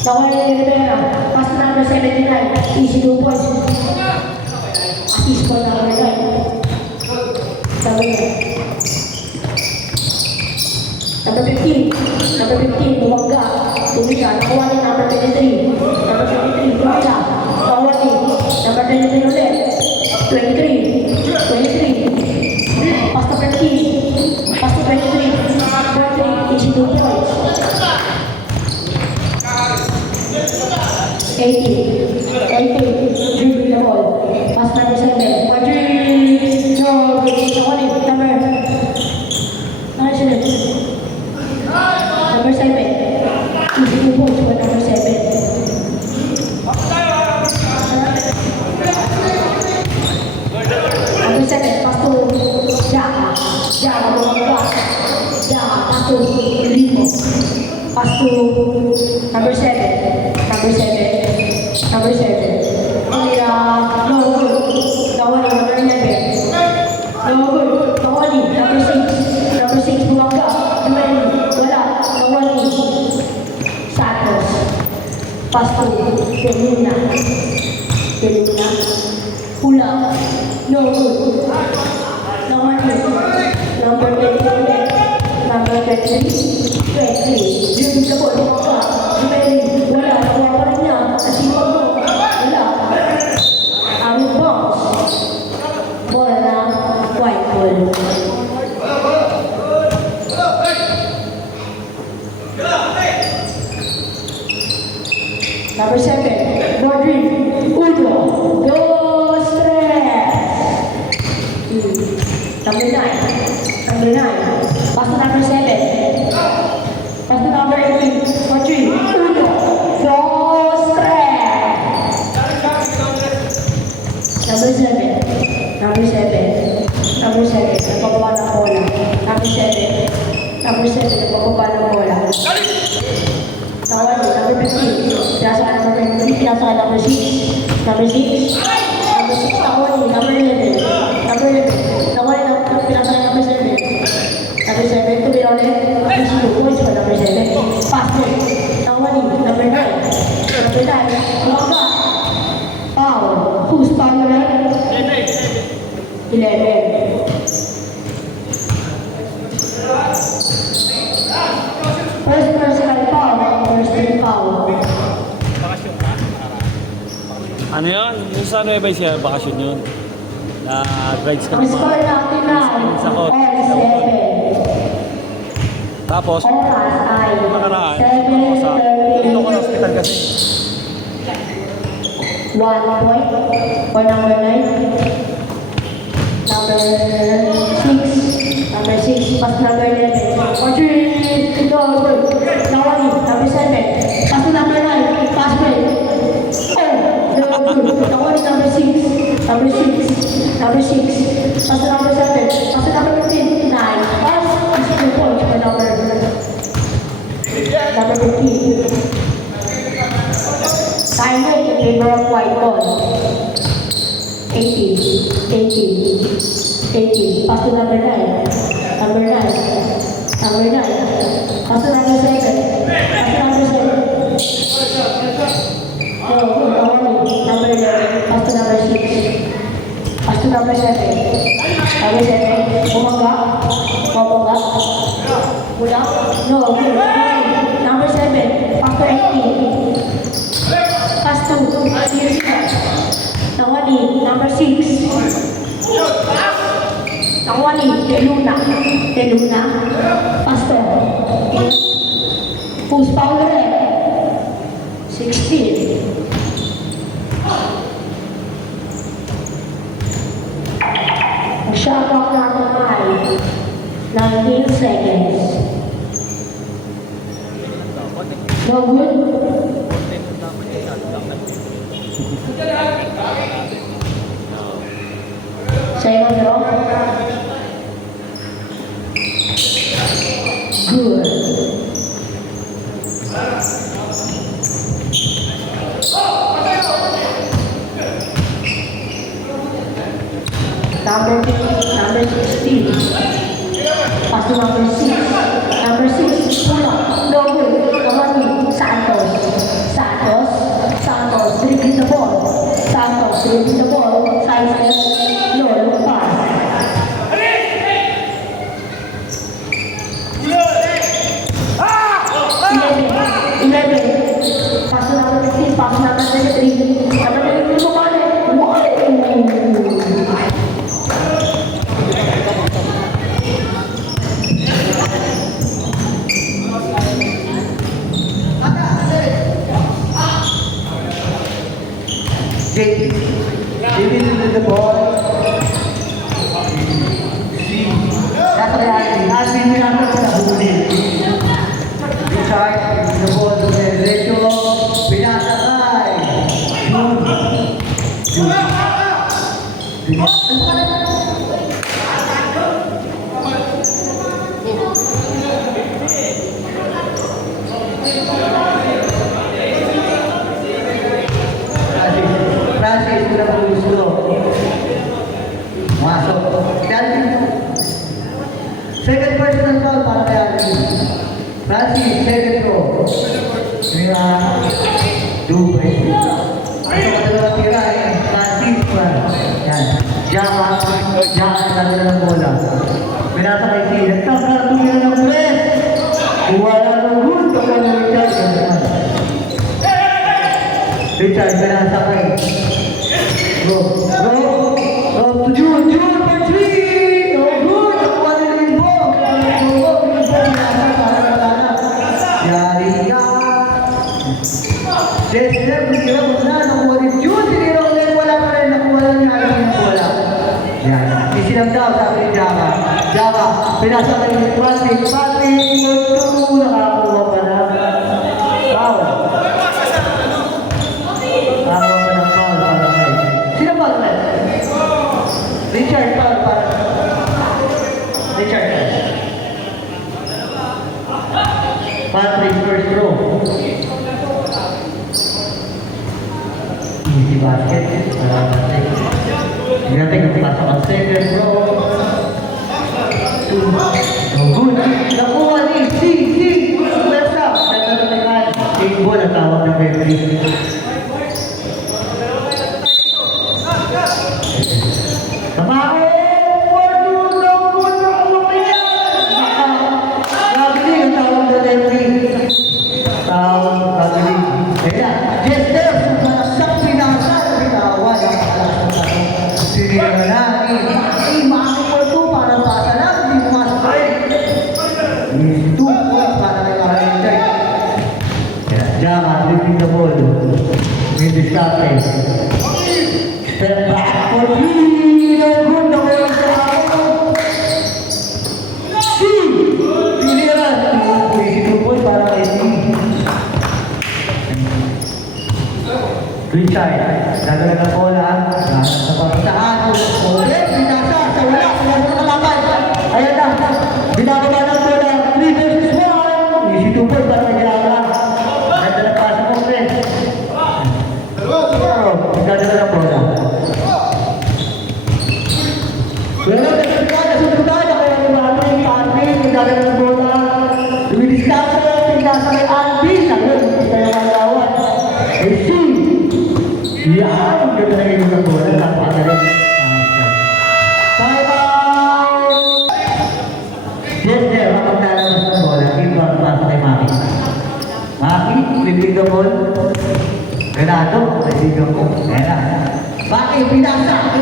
Nawala ni Rivera. Pass to number 79. Easy 2 points. Assist for number 9. Sabi niya. Number 15. Number 15. Buwagga. Tumika. Nakuha ni number 23. Number 23. Tumika. Nakuha ni number 23 ulit. 23. 23. Pass to 15. Pass to 23. 23. Easy 2 points. 80. Dribbling the ball. Pass number 7. Madrid. No. Nakuha ni number. Ano siya nun? Number 7. Easy 2 points for number 7. Number 7. Pass to Jaka. Jaka. Jaka. Pass to Limo. Pass to number 7. Number 7. Number 7. Kaya, no good. Nawala, number 11. No good. Nawali, number 6. Number 6, Buwagga. Wala, nawali. Santos. Pass to Deluna. Deluna. Hula. No good. Nawali. Number 20. Number 23. 20. Dribble the ball, Buwagga. Wala, nakuha pa rin niya. Asipag mo. Wala. Out of bounds. Ball na white ball. Number 7, Rodri. Udo. Go stress. Number 9. Number 9. Pass to number 7. Pass to number 18. Rodri. Udo. Go stress. Number 7. Number 7. Number 7. Nagpapaba ng bola. Number 7. Number 7. Nagpapaba ng bola. Nawali. Number 15. Pinasa ka number 23. Pinasa ka number 6. Number 6. Number 6. Nawali. Number 11. Number 11. Nawali. Pinasa ka number 7. Number 7. Tuloy ulit. Easy 2 points for number 7. Pass it. Nawali. Number 9. Number 9. Buwagga. Foul. Who's foul right? 11. First personal foul. First team foul. Ano yun? Yung sa Nueva Ecija, bakasyon yun. Na rides ka Ang score natin na Sa court. 7. Tapos, Oras ay nakaraan, dito ko na 7:30. hospital kasi. 1 point for number 9. Number 6. Number 6. Pass number 11. Rodri. Go. Nawali. Number 7. Pass to number 9. Pass break. Oh. No good. Nawali number 6. Number 6. Number 6. Pass to number 7. Pass to number 15. 9. Pass. Is 2 points for number 15. Time in favor of white ball. 18. 18. Pass to number 9. Number 9. Number 9. Pass to number 7. Pass to number 7. No, number 11. Pass to number 6. Pass to number 7. Number 7. Buwagga. Buwagga. Wala. No, good. Number 7. Pass to 18. Pass to Nawali, number 6. Nawali, Deluna. Pass to who's foul ulit? 16. Ang shot clock natin ay 19 seconds. No good? Sa'yo ang draw? Good. Number 16. Pass to number 6. Number 6. Pull up. No good. Nawali. Santos. Release the ball. Side step. Low pass. 11. Pass to number 15. Pass to number 23. Number 23 mo kali. Giving the ball. Nasa kaya natin natin sa nahuli. Richard, the ball to the derecho. Pinasakay. Francis, gusto. Masuk. Second personal foul para kay Alvin. Francis, second row. Kaya, Dubai. Ito ka dalawang tira eh. Francis pa. Yan. Diyan ka talaga ng bola. Pinasa kay T. Nagkakatumira ng press. Iwala ng root. Baka ng Richard. Richard, pinasa kay. Go. To June for 3. No good. Nakuha nila yung ball. Pinasa para malala. Yari ka. Chester, tinira mo na. Nakuha rin June. Tinira mo na. Wala pa rin. Nakuha lang niya. Ayaw niya wala. Yan. Isinang daw sabi ni Java. Java, pinasa kay Patrick. Nakakuha pa na. Foul. Sino ba ito? Richard, foul para. Richard. Patrick, first row. Easy basket. Gating ang pasok ang second row. No good. Nakuha ni C. Left up. Take ball ang tawag ng referee. Kamao! Gabili ang tawag ng referee. Tawag, gabili. Kaya, Jester, sumasak pinasa. Pinawa ng alas. Sinira natin. Maki po ito para pasa lang. Hindi mo masakay. 2 points para kay Arlington. Jama, dribbling the ball. With the stop play. Step back for 3. No good. No good. C. Piliran. 2 points para kay C. Richard. Dagdag ang bola. Sa pagkataan. Okay. Binasa. Sa wala. Binasa ng kalaban. Ayan na. Binababa ng bola. 3 versus 1. Easy 2 points para kay Jama. Ganda na pasa mo, friend. Ganda na bola. Pero nagkakala sa tutala kaya lumabas yung Patrick, nagkakala ng bola. Lumidiscount pinasa kay Alvin. Ayun, kaya malawan. Eh, C. Yan, ganda na yung ng bola. Napakagaling. Time out! Yes, sir. Mapaglalabas ng bola. Ito ang pasa kay Maki. Maki, flipping the ball. Renato, kaibigan ko. Ayan na. Maki, pinasa.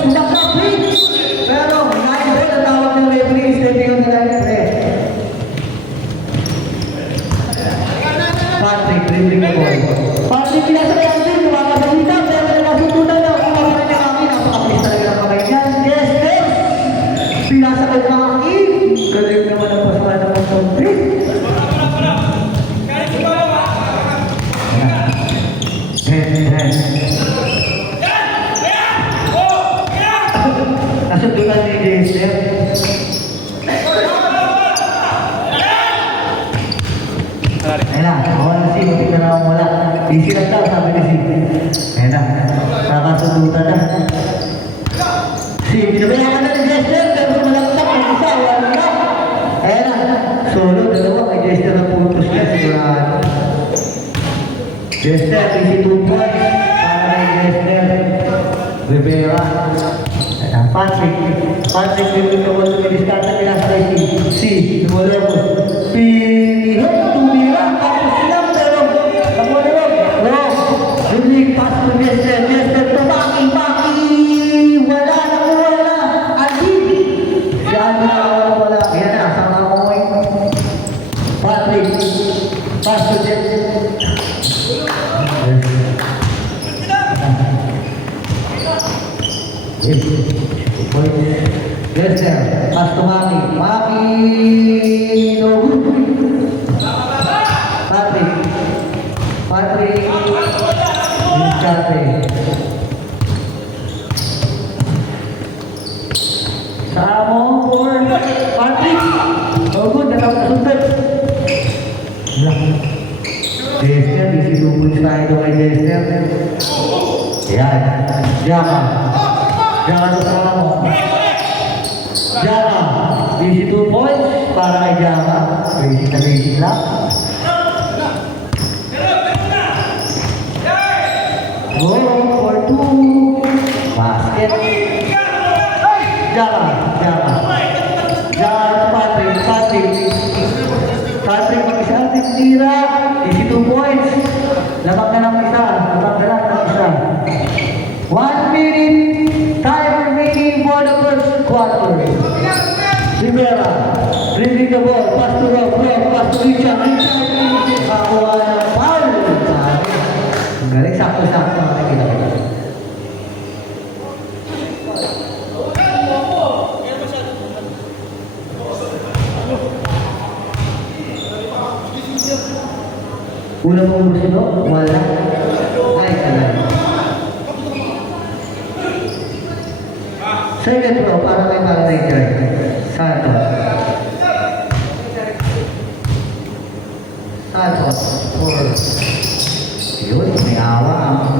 Pinasa, please. Pero, nine ball ang tawag ng referee. Stepping on the line of play. Patrick, dribbling the ball. Patrick, pinasa kay Alvin. Kumaka sa hitap. Pero nagkasutunan na. Kumaka kay Maki. Napakapis talaga ng kamay niyan. Yes, yes. Pinasa kay Maki. Galing naman ang pasukan ng Patrick. Nasutunan ni Jester. Ayan na, wala na si, hindi na naman wala. Easy lang daw, sabi ni si. Ayan na, nakasututan na. Si, binabayakan na ni Jester, pero malaksak ng isa, wala na. Ayan na, solo, dalawa, kay Jester na putos niya, sigurado. Jester, easy 2 points, para kay Jester. Rivera. Ayan, Patrick. Patrick, dito ko sa Ministar sa Pinasay si Lumulobos. Pinihit, tumira, tapos silang pero Lumulobos. Rubik, pass to Jester. Jester to Maki. Wala na ko, wala. Agib. Diyan na wala. Yan na, sama ko Patrick. Pass to Jester. Jester, pass to Maki. No good. Patrick. Diskarte. Samo for Patrick. No good, natawag na sundan. Jester, busy double tayo kay Jester. Yan. Jaka to Samo. Jaka. Busy 2 points para kay Jaka. Basic na basic lang. Goal for 2. Basket. Jaka to Patrick mag-isa. Tira. Busy 2 points. Labak na ng isa. 1 minute. Time remaining for the first quarter. Rivera. Dribbling the ball. Pass to Rob. Pass to Richard. Kakuha ng foul. Ang galing. Sakto-sakto. Nakikita kita. Una mong gusto no? Wala. Ay, talaga. Second row, para kay Manager. Santos. For yun, may awa.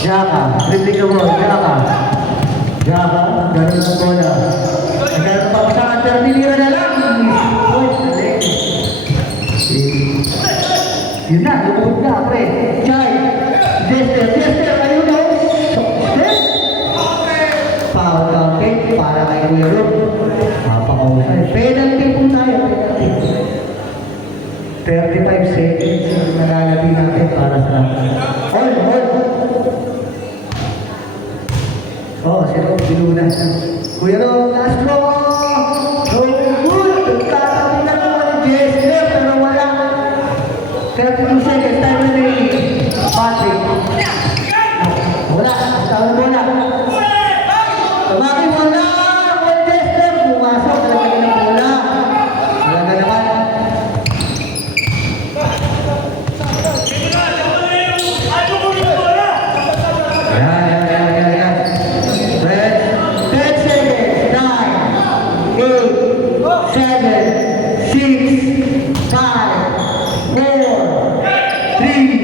Jaka, dribbling the ball. Jaka, ganun ang bola. Nagkaroon pa sa kanter, tinira na lang. Yun na, lumubog na, pre. Chay, Jester, ayun na. Foul counting para kay Kuya Rob. Mapakausay. Penalty po tayo. 35 seconds ang nalalabi natin para sa hold. Si Rob Bilunas. Kuya Rob, last draw. So good. Tatabi na naman ni Jester pero wala. 32 seconds. Time remaining. Patrick. Wala. Tawag bola. Tumaki bola. Jester. Pumasok. Talaga ng bola. Talaga naman. Yan. 10 seconds. 9, 8, 7, 6, 5, 4, 3,